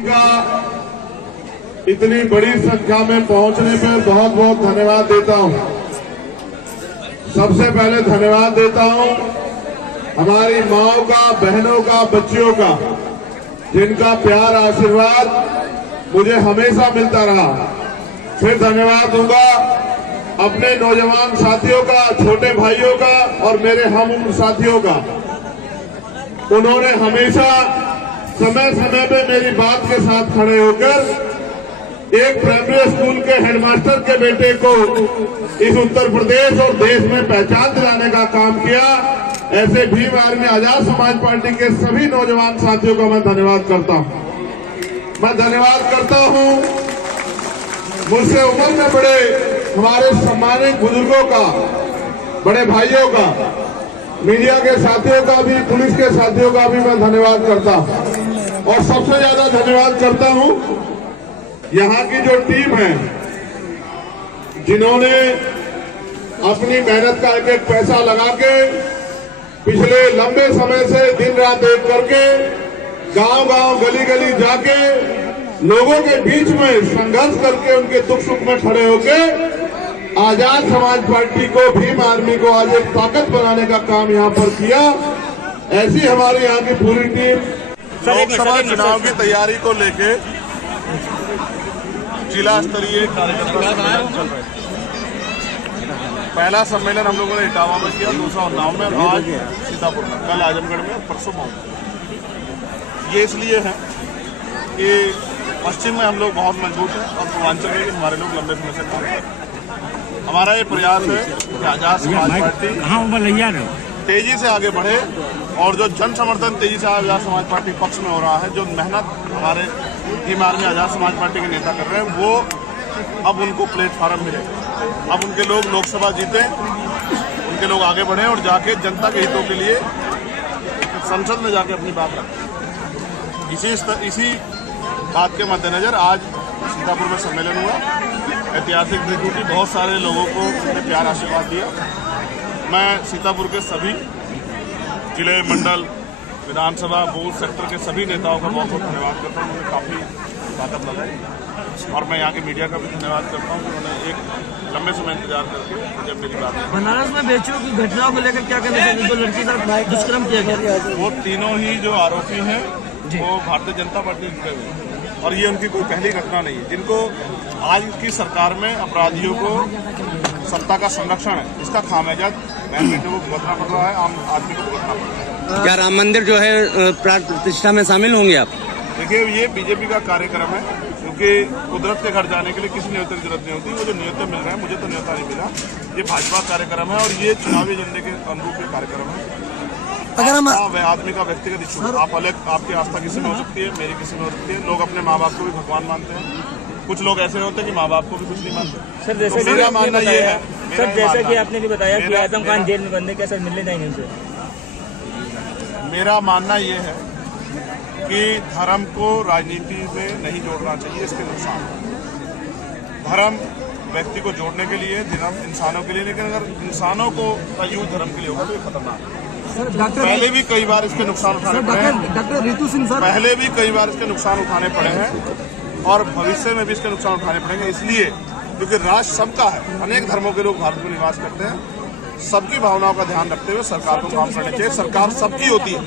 का इतनी बड़ी संख्या में पहुंचने पर बहुत बहुत धन्यवाद देता हूं। सबसे पहले धन्यवाद देता हूं हमारी माओं का, बहनों का, बच्चियों का, जिनका प्यार आशीर्वाद मुझे हमेशा मिलता रहा। फिर धन्यवाद दूंगा अपने नौजवान साथियों का, छोटे भाइयों का और मेरे हम उम्र साथियों का। उन्होंने हमेशा समय समय पे मेरी बात के साथ खड़े होकर एक प्राइमरी स्कूल के हेडमास्टर के बेटे को इस उत्तर प्रदेश और देश में पहचान दिलाने का काम किया। ऐसे भीम आर्मी आजाद समाज पार्टी के सभी नौजवान साथियों का मैं धन्यवाद करता हूं। मैं धन्यवाद करता हूं मुझसे उम्र में बड़े हमारे सम्मानित बुजुर्गों का, बड़े भाइयों का, मीडिया के साथियों का भी, पुलिस के साथियों का भी मैं धन्यवाद करता हूं। और सबसे ज्यादा धन्यवाद करता हूं यहाँ की जो टीम है, जिन्होंने अपनी मेहनत का एक एक पैसा लगा के पिछले लंबे समय से दिन रात एक करके गांव-गांव, गली-गली जाके लोगों के बीच में संघर्ष करके उनके दुख सुख में खड़े होके आजाद समाज पार्टी को, भीम आर्मी को आज एक ताकत बनाने का काम यहाँ पर किया। ऐसी हमारे यहाँ की पूरी टीम लोकसभा चुनाव की तैयारी को लेके जिला स्तरीय कार्यकर्ता सम्मेलन चल रहे थे। पहला सम्मेलन हम लोगों ने इटावा में किया, दूसरा उन्नाव में, और आज सीतापुर में, कल आजमगढ़ में, परसों मऊ में। ये इसलिए है कि पश्चिम में हम लोग बहुत मजबूत हैं और पूर्वांचल में भी हमारे लोग लंबे समय से काम करते हैं। हमारा ये प्रयास है कि आजाद समाज पार्टी तेजी से आगे बढ़े और जो जन समर्थन तेजी से आजाद समाज पार्टी पक्ष में हो रहा है, जो मेहनत हमारे भीम आर्मी आजाद समाज पार्टी के नेता कर रहे हैं, वो अब उनको प्लेटफॉर्म मिलेगा। अब उनके लोग लोकसभा जीते, उनके लोग आगे बढ़े और जाके जनता के हितों के लिए संसद में जाके अपनी बात रखें। इसी बात के मद्देनजर आज सीतापुर में सम्मेलन हुआ। ऐतिहासिक दिन की बहुत सारे लोगों को उन्होंने प्यार आशीर्वाद दिया। मैं सीतापुर के सभी जिले, मंडल, विधानसभा, बूथ, सेक्टर के सभी नेताओं का बहुत बहुत धन्यवाद करता हूँ। उन्होंने काफ़ी ताकत लगाई और मैं यहाँ के मीडिया का भी धन्यवाद करता हूँ। उन्होंने एक लंबे समय इंतजार करके जब मेरी बात बनारस में बेटियों की घटनाओं को लेकर क्या कहना चाहिए? जो लड़की के साथ दुष्कर्म किया गया, वो तीनों ही जो आरोपी हैं वो भारतीय जनता पार्टी से जुड़े हुए हैं और ये उनकी कोई पहली घटना नहीं है। जिनको आज की सरकार में अपराधियों को सत्ता का संरक्षण है, इसका खामियाजा बहन बेटों को भुगतना पड़ रहा है, आम आदमी को भुगतना पड़ रहा है। क्या राम मंदिर जो है प्राण प्रतिष्ठा में शामिल होंगे आप? देखिए, ये बीजेपी का कार्यक्रम है, क्योंकि कुदरत के घर जाने के लिए किसी न्योते की जरूरत नहीं होती। वो जो न्योते मिल रहे हैं, मुझे तो न्योता नहीं मिला। ये भाजपा कार्यक्रम है और ये चुनावी एजेंडे के अनुरूप ये कार्यक्रम है। अगर हम आदमी का व्यक्तिगत इशू, आप अलग, आपकी आस्था किसी में हो सकती है, मेरी किसी में हो सकती है। लोग अपने माँ बाप को भी भगवान मानते हैं, कुछ लोग ऐसे होते हैं कि माँ बाप को भी कुछ नहीं मानते। सर, जैसे तो मेरा मानना ये है, सर जैसे कि आपने भी बताया कि आजम खान जेल में बंद है, क्या सर मिलने जाएंगे उनसे? मेरा मानना ये है कि धर्म को राजनीति में नहीं जोड़ना चाहिए, इसके नुकसान। धर्म व्यक्ति को जोड़ने के लिए, धर्म इंसानों के लिए, लेकिन अगर इंसानों को यूज धर्म के लिए होगा तो ये खतरनाक है। पहले भी कई बार इसके नुकसान उठाने पड़े हैं। डॉक्टर रितु सिंह सर, पहले भी कई बार इसके नुकसान उठाने पड़े हैं और भविष्य में भी इसके नुकसान उठाने पड़ेंगे। इसलिए क्योंकि राष्ट्र सबका है, अनेक धर्मों के लोग भारत में निवास करते हैं। सबकी भावनाओं का ध्यान रखते हुए सरकार को काम करना चाहिए। सरकार सबकी होती है।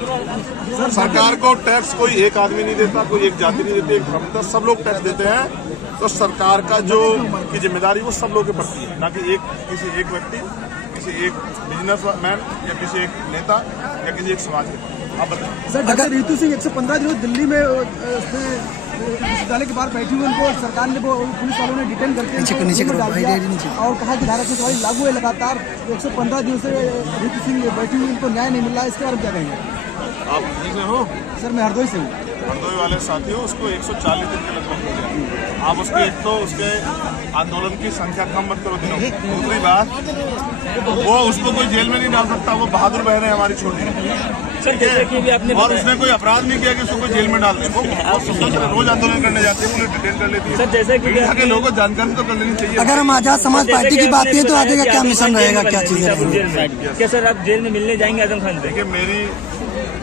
सरकार को टैक्स कोई एक आदमी नहीं देता, कोई एक जाति नहीं देती, एक धर्म देता, सब लोग टैक्स देते हैं। तो सरकार का जो की जिम्मेदारी वो सब लोगों की पड़ती है, ना कि किसी एक व्यक्ति, किसी एक बिजनेसमैन या किसी एक नेता या किसी एक समाज के। आप बताएं सर। डॉक्टर रितु सिंह 115 दिनों दिल्ली में विश्वविद्यालय के बाहर बैठी हुई, उनको सरकार ने, वो पुलिस वालों ने डिटेन करके और कहा कि धारा 144 लागू है। लगातार 115 दिनों से रितु सिंह बैठी हुई, उनको न्याय नहीं मिल रहा है। इसके बारे में क्या कहेंगे? आप दिल्ली से हो? सर, मैं हरदोई से हूँ। हरदोई वाले साथियों, उसको 140 दिन के लगभग हो गया। आप उसके एक तो उसके आंदोलन की संख्या कम मत करो दिनों। दूसरी बात, वो उसको कोई जेल में नहीं डाल सकता। वो बहादुर बहन है हमारी छोटी, और उसने कोई अपराध नहीं किया कि उसको कोई जेल में डाल दे। वो रोज आंदोलन करने जाती है, पुलिस डिटेन कर लेती है। सर, जैसे कि यहाँ के लोगों को जानकारी तो कर लेनी चाहिए। अगर हम आजाद समाज पार्टी की बात करें तो आगे का क्या मिशन रहेगा, क्या चीज है? क्या सर आप जेल में मिलने जाएंगे आजम खान से? देखिए, मेरी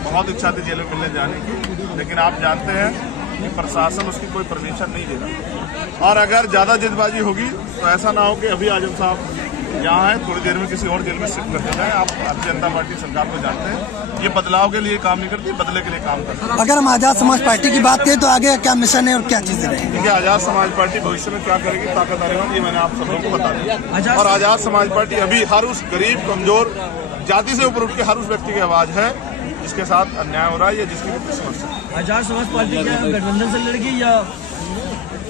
बहुत इच्छा थी जेल में मिलने जाने की, लेकिन आप जानते हैं कि प्रशासन उसकी कोई परमिशन नहीं दे रहा। और अगर ज्यादा जल्दबाजी होगी तो ऐसा ना हो कि अभी आजम साहब यहाँ है, थोड़ी देर में किसी और जेल में शिफ्ट कर देना है। आप भारतीय जनता पार्टी सरकार को जानते हैं, ये बदलाव के लिए काम नहीं करती, बदले के लिए काम करती है। अगर हम आजाद समाज पार्टी की बात करें तो आगे क्या मिशन है और क्या चीजें रहेंगी? देखिए, आजाद समाज पार्टी भविष्य में क्या करेगी, ताकत आने वाली, ये मैंने आप सब लोगों को बता दिया। और आजाद समाज पार्टी अभी हर उस गरीब, कमजोर, जाति से ऊपर उठ के हर उस व्यक्ति की आवाज है जिसके साथ अन्याय हो रहा है या जिसकी भी समस्या। आजाद समाज पार्टी क्या गठबंधन से लड़ेगी या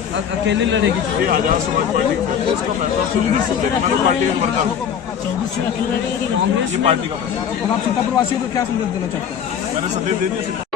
अकेले लड़ेगी? ये आजाद समाज पार्टी का इसका फैसला मैं पार्टी का वर्कर हूँ, ये पार्टी का फैसला। आप सीतापुर वासियों को क्या संदेश देना चाहते हैं? मैंने संदेश दे दिया।